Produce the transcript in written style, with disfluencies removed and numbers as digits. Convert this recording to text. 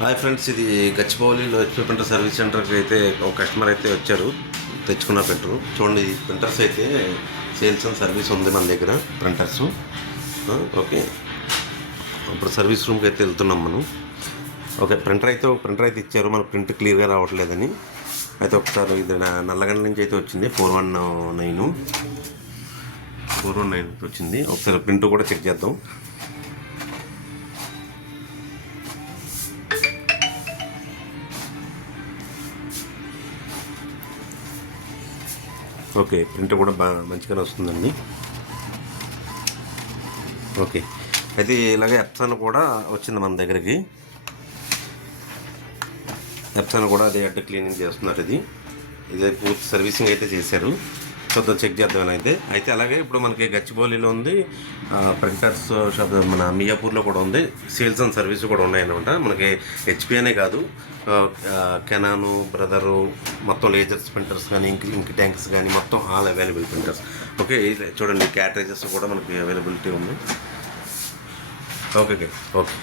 Hi friends, ఇది గచ్చిబౌలిలో HP printer service సెంటర్కి అయితే ఒక కస్టమర్ అయితే వచ్చారు తెచ్చుకున్న ప్రింటర్. చూడండి, ఈ ప్రింటర్స్ అయితే సేల్స్ అండ్ సర్వీస్ ఉంది మన దగ్గర ప్రింటర్స్. ఓకే, ఇప్పుడు సర్వీస్ రూమ్కి అయితే వెళ్తున్నాం మనం. ఓకే, ప్రింటర్ అయితే ఇచ్చారు, మన ప్రింట్ క్లియర్గా రావట్లేదని. అయితే ఒకసారి ఇది నల్లగండ నుంచి అయితే వచ్చింది 419 వచ్చింది. ఒకసారి ప్రింట్ కూడా చెక్ చేద్దాం. ఓకే, ప్రింట్ కూడా మంచిగానే వస్తుందండి. ఓకే, అయితే ఇలాగే ఎప్సాన్ కూడా వచ్చింది మన దగ్గరికి. ఎప్సాన్ కూడా అది హెడ్ క్లీనింగ్ చేస్తున్నారు. ఇది పూర్తి సర్వీసింగ్ అయితే చేశారు. చూద్దాం, చెక్ చేద్దాం. అయితే అలాగే ఇప్పుడు మనకి గచ్చిబౌలిలో ఉంది ప్రింటర్స్ షాప్, మన మియాపూర్లో కూడా ఉంది. సేల్స్ అండ్ సర్వీస్ కూడా ఉన్నాయన్నమాట. మనకి హెచ్పి అనే కాదు, కెనాను, బ్రదరు, మొత్తం లేజర్స్ ప్రింటర్స్ కానీ ఇంక్ ట్యాంక్స్ కానీ మొత్తం ఆల్ అవైలబుల్ ప్రింటర్స్. ఓకే, చూడండి, క్యాటరేజెస్ కూడా మనకి అవైలబిలిటీ ఉంది. Okay okay.